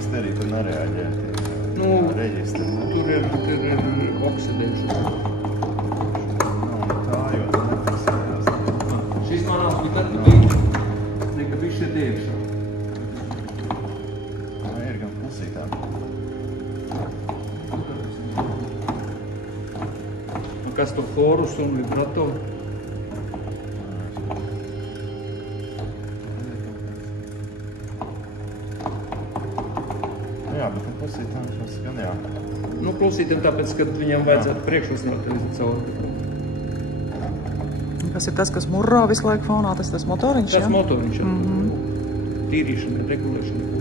īsti arī tur nereaģē. Nu, reģistri. Tur ir oksidēšana. Tā jau nefiksējās. Šis manās bija tad, kad bija nekā bišķi ir dievšā. Ir gan plusītā. Kas to chorus un vibrato? Jā, bet plusītām šos gan jā. Nu, plusītiem tāpēc, kad viņam vajadzētu priekšusināt cauri. Kas ir tas, kas murrā visu laiku fonā? Tas motoriņš, jā? Tas motoriņš, jā. Tīrīšana, regulēšana.